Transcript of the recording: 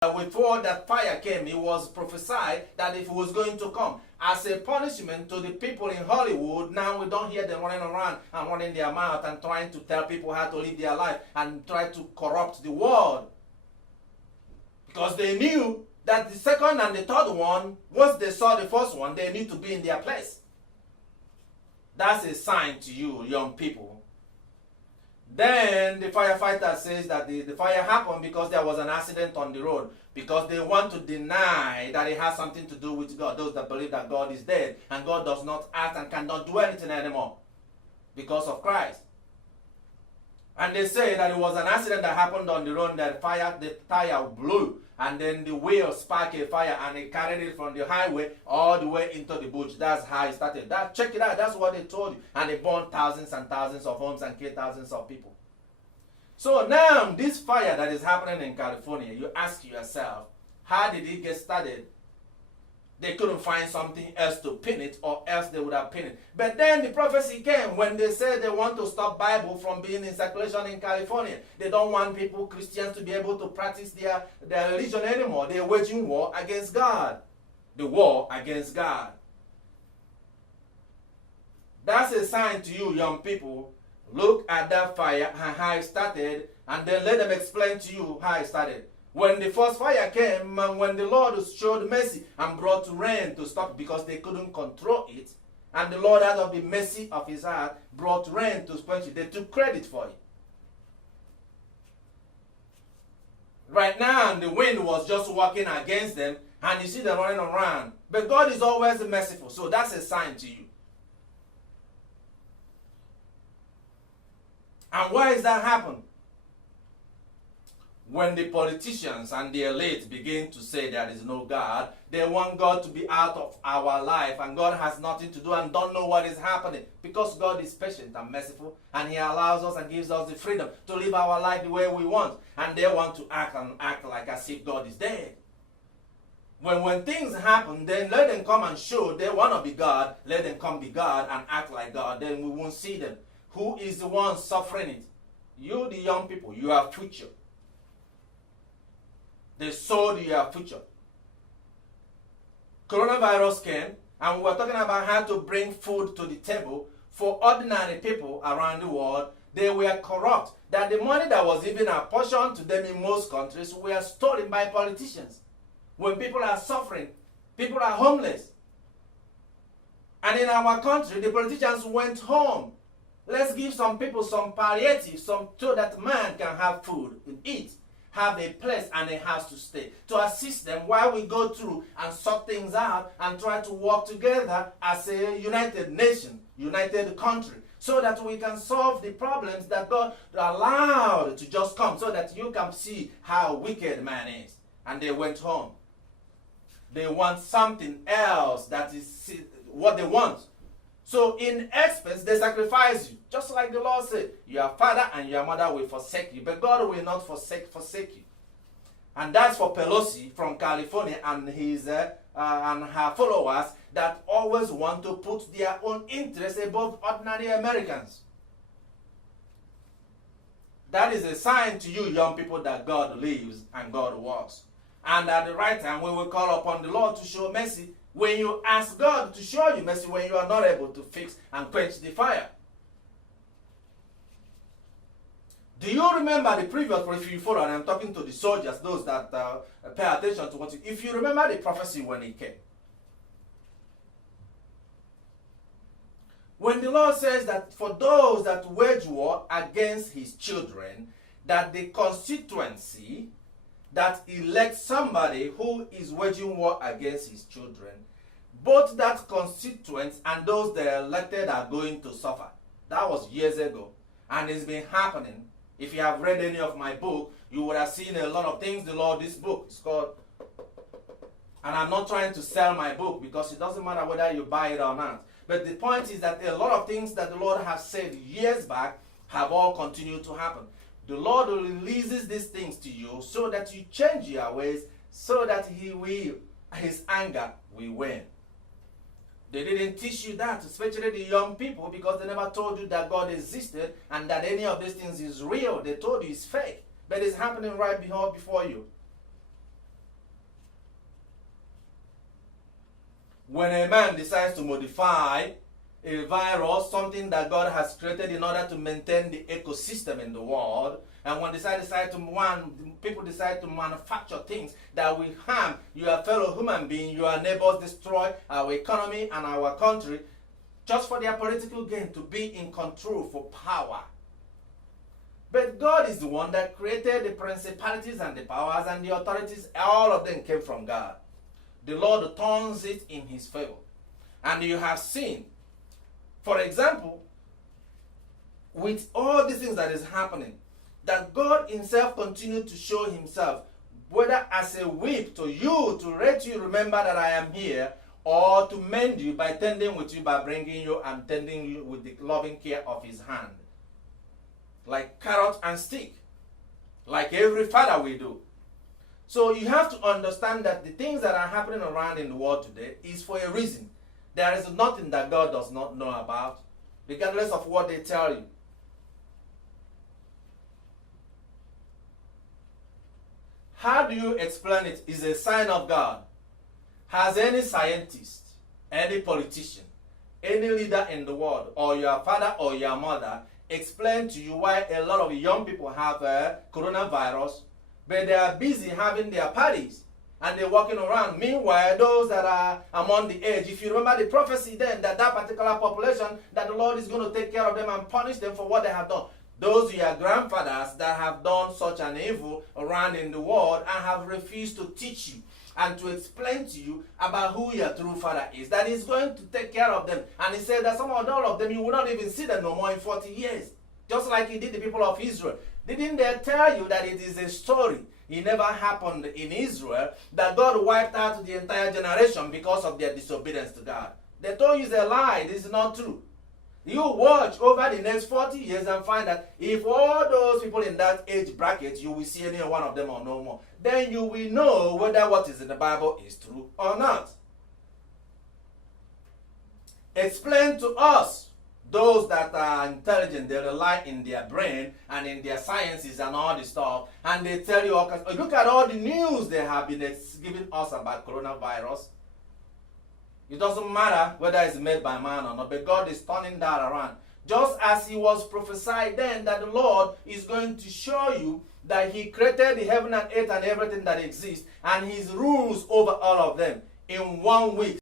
Before that fire came, it was prophesied that it was going to come. As a punishment to the people in Hollywood, now we don't hear them running around and running their mouth and trying to tell people how to live their life and try to corrupt the world. Because they knew that the second and the third one, once they saw the first one, they need to be in their place. That's a sign to you, young people. Then the firefighter says that the fire happened because there was an accident on the road. Because they want to deny that it has something to do with God. Those that believe that God is dead and God does not act and cannot do anything anymore because of Christ. And they say that it was an accident that happened on the road, that the tire blew, and then the wheel sparked a fire and it carried it from the highway all the way into the bush. That's how it started. Check it out. That's what they told you. And it burned thousands and thousands of homes and killed thousands of people. So now, this fire that is happening in California, you ask yourself, how did it get started? They couldn't find something else to pin it, or else they would have pinned it. But then the prophecy came when they said they want to stop Bible from being in circulation in California. They don't want people, Christians, to be able to practice their religion anymore. They're waging war against God. The war against God. That's a sign to you, young people. Look at that fire and how it started, and then let them explain to you how it started. When the first fire came, and when the Lord showed mercy and brought rain to stop it because they couldn't control it, and the Lord, out of the mercy of his heart, brought rain to quench it, they took credit for it. Right now, the wind was just working against them, and you see them running around. But God is always merciful, so that's a sign to you. And why is that happen? When the politicians and the elite begin to say there is no God, they want God to be out of our life, and God has nothing to do and don't know what is happening, because God is patient and merciful, and he allows us and gives us the freedom to live our life the way we want, and they want to act like as if God is dead. When things happen, then let them come and show they want to be God. Let them come be God and act like God. Then we won't see them. Who is the one suffering it? You, the young people, you are future. They sold your future. Coronavirus came, and we were talking about how to bring food to the table for ordinary people around the world. They were corrupt. That the money that was even apportioned to them in most countries were stolen by politicians. When people are suffering, people are homeless. And in our country, the politicians went home. Let's give some people some palliative, so that man can have food and eat, have a place and a house to stay, to assist them while we go through and sort things out and try to work together as a united nation, united country, so that we can solve the problems that God allowed to just come, so that you can see how wicked man is. And they went home. They want something else that is what they want. So in expense, they sacrifice you. Just like the Lord said, your father and your mother will forsake you, but God will not forsake you. And that's for Pelosi from California and and her followers that always want to put their own interests above ordinary Americans. That is a sign to you, young people, that God lives and God works. And at the right time, we will call upon the Lord to show mercy. When you ask God to show you mercy, when you are not able to fix and quench the fire. Do you remember the previous, if you follow, and I'm talking to the soldiers, those that pay attention to what you, if you remember the prophecy when it came. When the Lord says that for those that wage war against his children, that the constituency that elects somebody who is waging war against his children, both that constituents and those that are elected are going to suffer. That was years ago, and it's been happening. If you have read any of my book, you would have seen a lot of things. This book is called, and I'm not trying to sell my book because it doesn't matter whether you buy it or not. But the point is that a lot of things that the Lord has said years back have all continued to happen. The Lord releases these things to you so that you change your ways, so that his anger will wane. They didn't teach you that, especially the young people, because they never told you that God existed and that any of these things is real. They told you it's fake, but it's happening right before you. When a man decides to modify a virus, something that God has created in order to maintain the ecosystem in the world, and when people decide to manufacture things that will harm your fellow human being, your neighbors, destroy our economy and our country, just for their political gain, to be in control for power. But God is the one that created the principalities and the powers and the authorities. All of them came from God. The Lord turns it in his favor. And you have seen, for example, with all these things that is happening, that God himself continued to show himself, whether as a whip to you, to let you remember that I am here, or to mend you by tending with you, by bringing you and tending you with the loving care of his hand. Like carrot and stick, like every father will do. So you have to understand that the things that are happening around in the world today is for a reason. There is nothing that God does not know about, regardless of what they tell you. How do you explain it? Is a sign of God. Has any scientist, any politician, any leader in the world, or your father or your mother explain to you why a lot of young people have coronavirus, but they are busy having their parties and they're walking around? Meanwhile, those that are among the age, if you remember the prophecy then, that particular population, that the Lord is going to take care of them and punish them for what they have done. Those are your grandfathers that have done such an evil around in the world and have refused to teach you and to explain to you about who your true father is, that he's going to take care of them. And he said that all of them, you will not even see them no more in 40 years. Just like he did the people of Israel. Didn't they tell you that it is a story? It never happened in Israel, that God wiped out the entire generation because of their disobedience to God. They told you it's a lie. This is not true. You watch over the next 40 years and find that if all those people in that age bracket, you will see any one of them or no more, then you will know whether what is in the Bible is true or not. Explain to us, those that are intelligent, they rely in their brain and in their sciences and all this stuff, and they tell you, look at all the news they have been giving us about coronavirus. It doesn't matter whether it's made by man or not, but God is turning that around. Just as he was prophesied then that the Lord is going to show you that he created the heaven and earth and everything that exists, and his rules over all of them in 1 week,